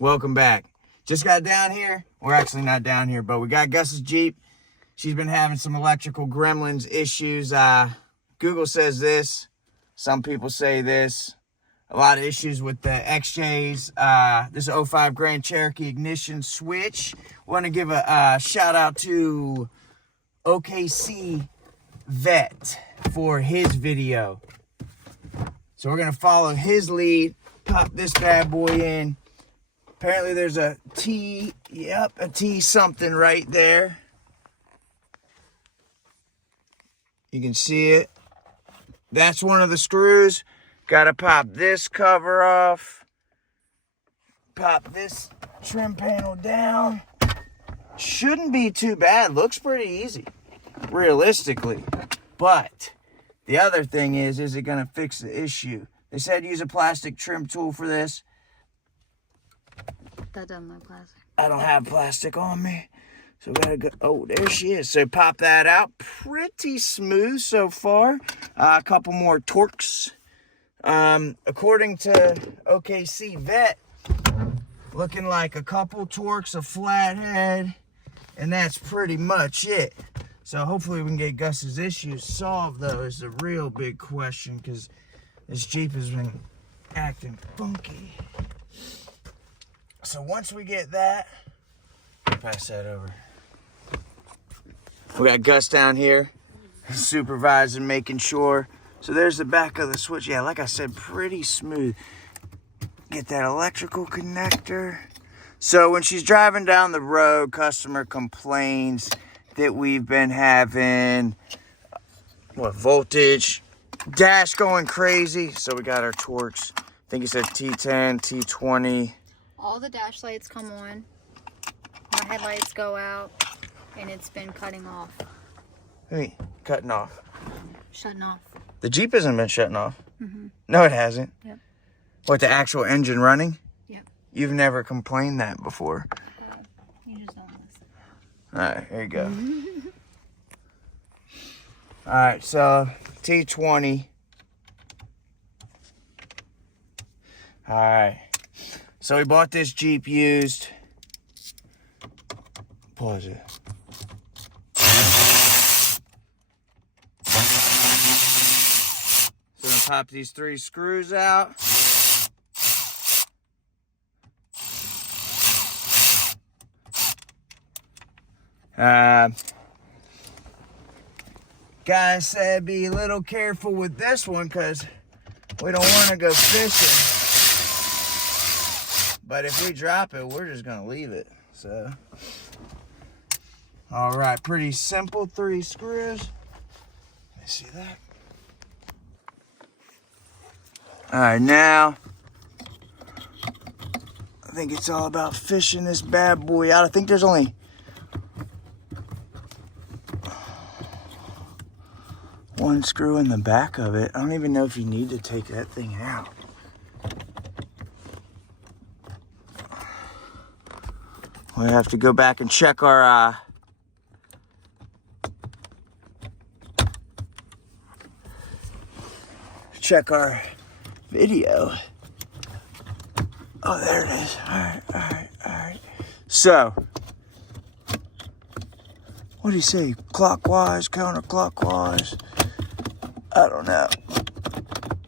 Welcome back. Just got down here. We're actually not down here, but we got Gus's Jeep. She's been having some electrical gremlins issues. Google says this. Some people say this. A lot of issues with the XJs. This is 05 Grand Cherokee ignition switch. Want to give a shout out to OKC Vet for his video. So we're going to follow his lead. Pop this bad boy in. Apparently there's a T, a T something right there. You can see it. That's one of the screws. Got to pop this cover off. Pop this trim panel down. Shouldn't be too bad. Looks pretty easy, realistically. But the other thing is it going to fix the issue? They said use a plastic trim tool for this. That doesn't look plastic. I don't have plastic on me. So we gotta go. Oh, there she is. So pop that out. Pretty smooth so far. A couple more torques. According to OKC Vet, looking like a couple torques, a flathead, and that's pretty much it. So hopefully we can get Gus's issues solved, though, is the real big question, because this Jeep has been acting funky. So once we get that, pass that over. We got Gus down here, supervising, making sure. So there's the back of the switch. Yeah, like I said, pretty smooth. Get that electrical connector. So when she's driving down the road, customer complains that we've been having, voltage, dash going crazy. So we got our torques. I think it said T10, T20. All the dash lights come on. My headlights go out. And it's been cutting off. Hey, cutting off. Shutting off. The Jeep hasn't been shutting off. Mm-hmm. No, it hasn't. Yep. What, the actual engine running? Yep. You've never complained that before. You just don't listen. All right, here you go. All right, so T20. All right. So we bought this Jeep used. Pause it. So I'm gonna pop these 3 screws out. Guys said be a little careful with this one because we don't want to go fishing. But if we drop it, we're just gonna leave it. So, all right, pretty simple 3 screws. Let me see that. All right, now I think it's all about fishing this bad boy out. I think there's only one screw in the back of it. I don't even know if you need to take that thing out. We have to go back and check our video. Oh, there it is. All right. So, what do you say? Clockwise, counterclockwise? I don't know.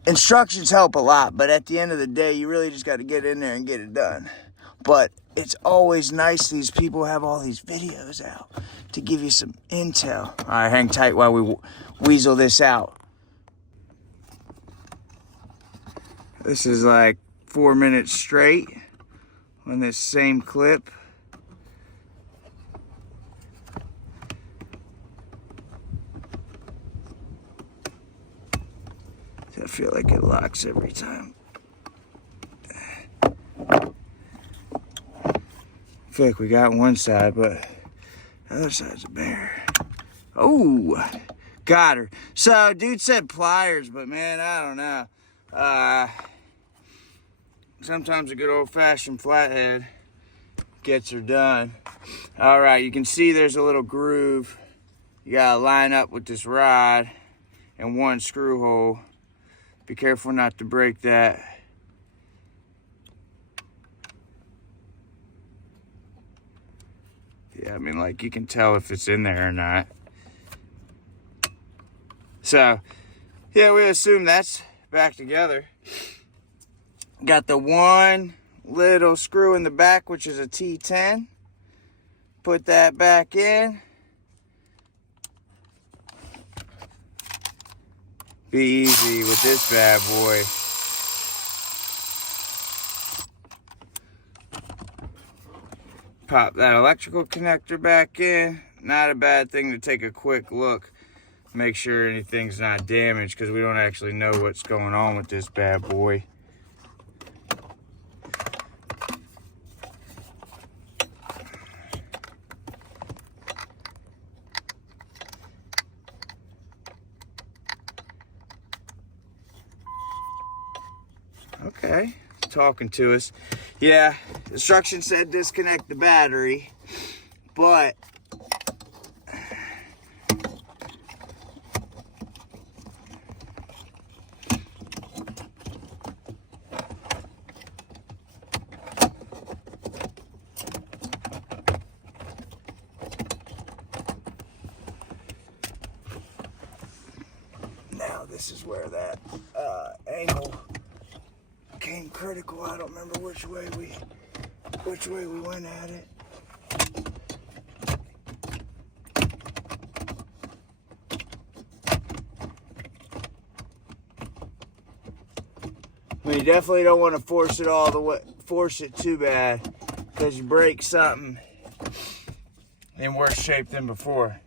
Instructions help a lot, but at the end of the day, you really just got to get in there and get it done. But it's always nice these people have all these videos out to give you some intel. All right, hang tight while we weasel this out. This is like 4 minutes straight on this same clip. I feel like it locks every time. I feel like we got one side, but the other side's a bear. Oh, got her. So, dude said pliers, but man, I don't know. Sometimes a good old-fashioned flathead gets her done. All right, you can see there's a little groove. You gotta line up with this rod and one screw hole. Be careful not to break that. Yeah, I mean, like, you can tell if it's in there or not. So, yeah, we assume that's back together. Got the one little screw in the back, which is a T10. Put that back in. Be easy with this bad boy. Pop that electrical connector back in. Not a bad thing to take a quick look. Make sure anything's not damaged, because we don't actually know what's going on with this bad boy. Okay, talking to us. Yeah, instruction said disconnect the battery, but now this is where that angle came critical. I don't remember which way we went at it. I mean, you definitely don't want to force it all the way, force it too bad, because you break something in worse shape than before.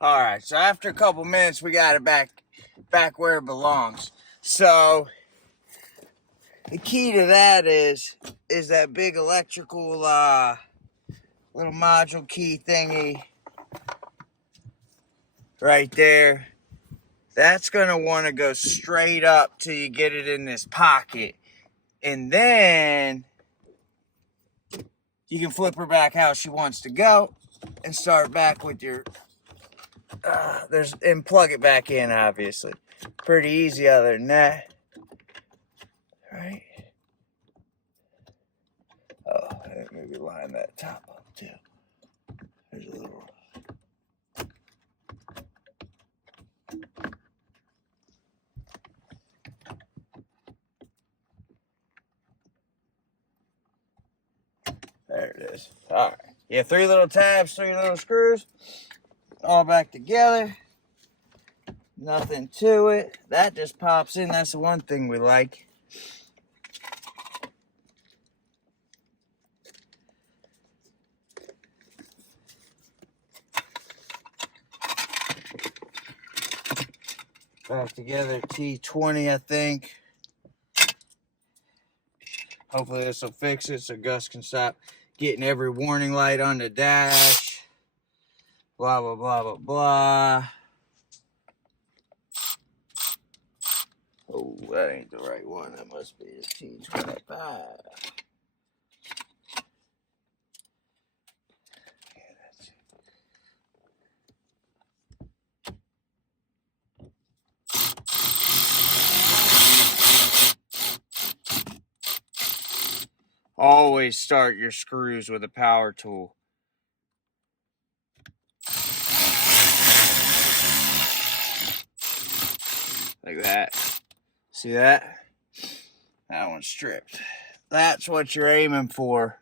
All right, so after a couple minutes, we got it back where it belongs. So the key to that is that big electrical little module key thingy right there. That's gonna want to go straight up till you get it in this pocket, and then you can flip her back how she wants to go and start back with your and plug it back in. Obviously, pretty easy other than that, right? Oh, maybe line that top up too. There's a little. There it is. All right. Yeah, 3 little tabs, 3 little screws, all back together. Nothing to it. That just pops in. That's the one thing we like. Back together, T20, I think. Hopefully this will fix it so Gus can stop getting every warning light on the dash. Blah, blah, blah, blah, blah. Oh, that ain't the right one. That must be a T25. 'Always start your screws with a power tool. Like that. See that? That one's stripped. That's what you're aiming for.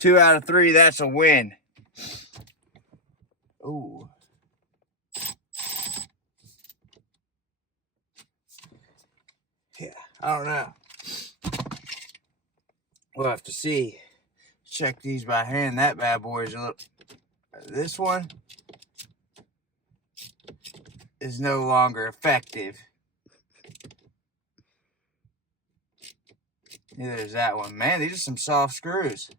Two out of 3, that's a win. Ooh. Yeah, I don't know. We'll have to see. Check these by hand. That bad boy is a little... This one is no longer effective. Neither is that one. Man, these are some soft screws.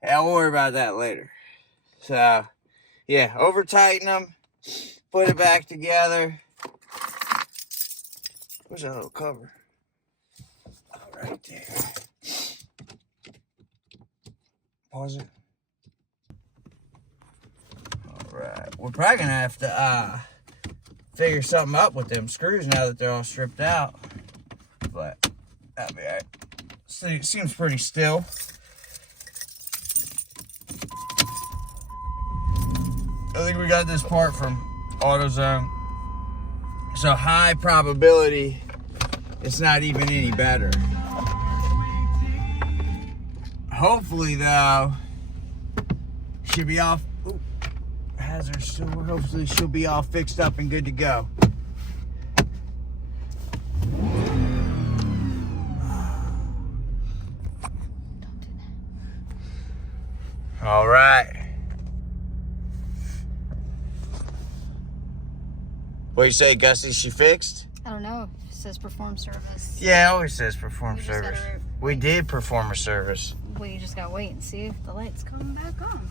Yeah, we'll worry about that later. So, Yeah, over tighten them. Put it back together. Where's that little cover? Oh, right there. Pause it. Alright. We're probably gonna have to figure something up with them screws now that they're all stripped out. But that'll be alright. So it seems pretty still. I think we got this part from AutoZone. So high probability it's not even any better. Hopefully though, she'll be off. Ooh, hazard still. Hopefully she'll be all fixed up and good to go. All right. What do you say, Gussie? She fixed? I don't know. It says perform service. Yeah, it always says perform We just service. gotta- We did perform a service. We just gotta wait and see if the lights come back on.